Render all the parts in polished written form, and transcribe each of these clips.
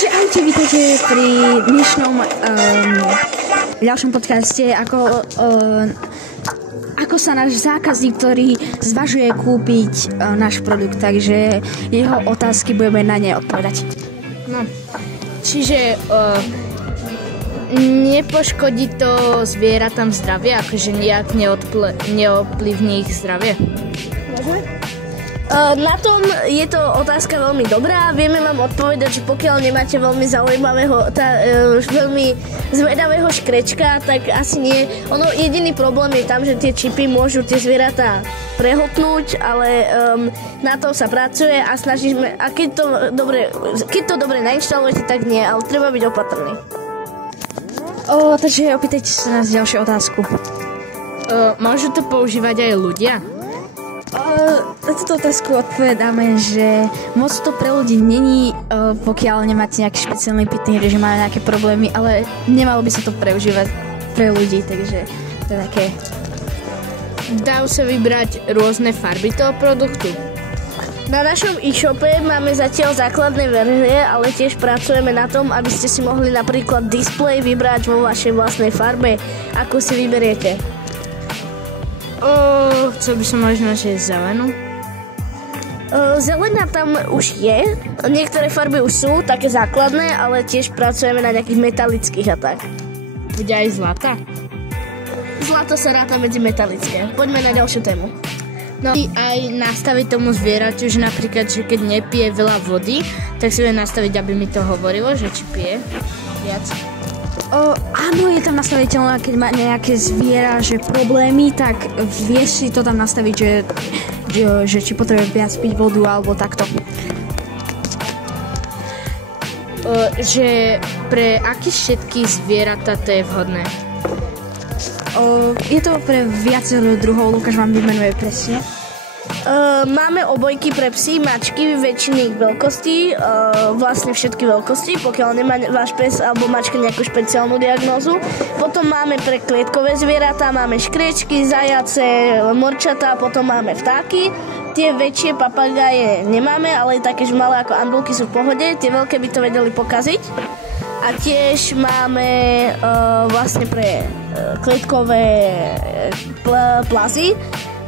Takže ahojte, vítajte pri dnešnom ďalšom podcaste, ako sa náš zákazník, ktorý zvažuje kúpiť náš produkt, takže jeho otázky budeme na ne odpovedať. No, čiže nepoškodí to zvieratám zdravie, akože nejak neovplyvní ich zdravie? Na tom je to otázka veľmi dobrá. Vieme vám odpovedať, že pokiaľ nemáte veľmi zaujímavého, veľmi zvedavého škrečka, tak asi nie. Jediný problém je tam, že tie čipy môžu tie zvieratá prehotnúť, ale na tom sa pracuje a snažíme, a keď to dobre nainštalujete, tak nie, ale treba byť opatrný. Takže opýtajte sa nás ďalšiu otázku. Môžu to používať aj ľudia? Na túto otázku odpovedáme, že moc to pre ľudí není, pokiaľ nemáte nejaký špeciálny pitný režim, majú nejaké problémy, ale nemalo by sa to preužívať pre ľudí, takže to je také. Dajú sa vybrať rôzne farby toho produktu? Na našom e-shope máme zatiaľ základné verzie, ale tiež pracujeme na tom, aby ste si mohli napríklad displej vybrať vo vašej vlastnej farbe, ako si vyberiete. Chcel by som možno, že zelenú. Zelená tam už je, niektoré farby už sú také základné, ale tiež pracujeme na nejakých metalických a tak. Bude aj zlata? Zlato sa ráta medzi metalické. Poďme na ďalšiu tému. No aj nastaviť tomu zvieraťu, že napríklad, že keď nepije veľa vody, tak si vie nastaviť, aby mi to hovorilo, že či pije viac. Áno, je tam nastaviteľné, keď má nejaké zviera, že problémy, tak vie si to tam nastaviť, že či potrebuje viac piť vodu alebo takto. Že pre aké všetky zvieratá to je vhodné? Je to pre viacero druhov, Lukáš vám vymenuje presne. Máme obojky pre psy, mačky, väčšiny veľkosti, vlastne všetky veľkosti, pokiaľ nemá váš pes alebo mačka nejakú špeciálnu diagnózu. Potom máme pre klietkové zvieratá, máme škrečky, zajace, morčatá, potom máme vtáky. Tie väčšie papagáje nemáme, ale také malé ako andulky sú v pohode, tie veľké by to vedeli pokaziť. A tiež máme vlastne pre klietkové plazy.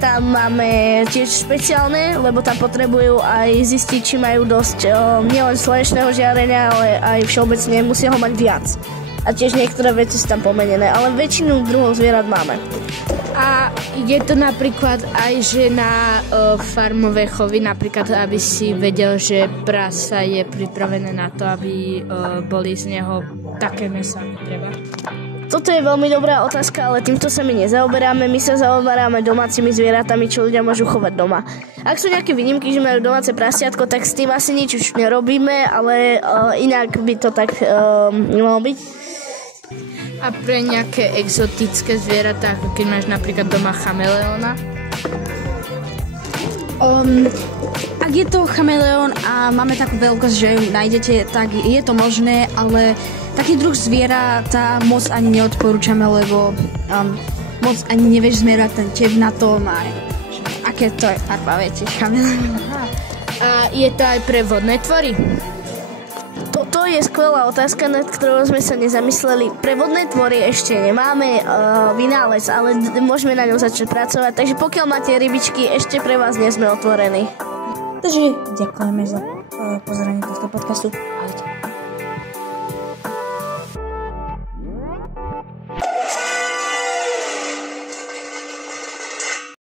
Tam máme tiež špeciálne, lebo tam potrebujú aj zistiť, či majú dosť nielen slnečného žiarenia, ale aj všeobecne musia ho mať viac. A tiež niektoré veci sú tam pomenené, ale väčšinu druhov zvierat máme. A je to napríklad aj, že na farmové chovy, napríklad, aby si vedel, že prasa je pripravené na to, aby boli z neho také mäso, ako treba? Toto je veľmi dobrá otázka, ale týmto sa my nezaoberáme. My sa zaoberáme domácimi zvieratami, čo ľudia môžu chovať doma. Ak sú nejaké výnimky, že majú domáce prasiatko, tak s tým asi nič už nerobíme, ale inak by to tak nemalo byť. A pre nejaké exotické zvieratá, ako keď máš napríklad doma chameleóna? Ak je to chameleón a máme takú veľkosť, že ju nájdete, tak je to možné, ale taký druh zvieratá moc ani neodporúčame, lebo moc ani nevieš zmerať ten tev na tom a aké to je farba, viete, chameleón. A je to aj pre vodné tvory? Toto je skvelá otázka, nad ktorou sme sa nezamysleli. Pre vodné tvory ešte nemáme vynález, ale môžeme na ňom začať pracovať. Takže pokiaľ máte rybičky, ešte pre vás nie sme otvorení. Takže ďakujeme za pozoranie tohto podcastu. Ahojte.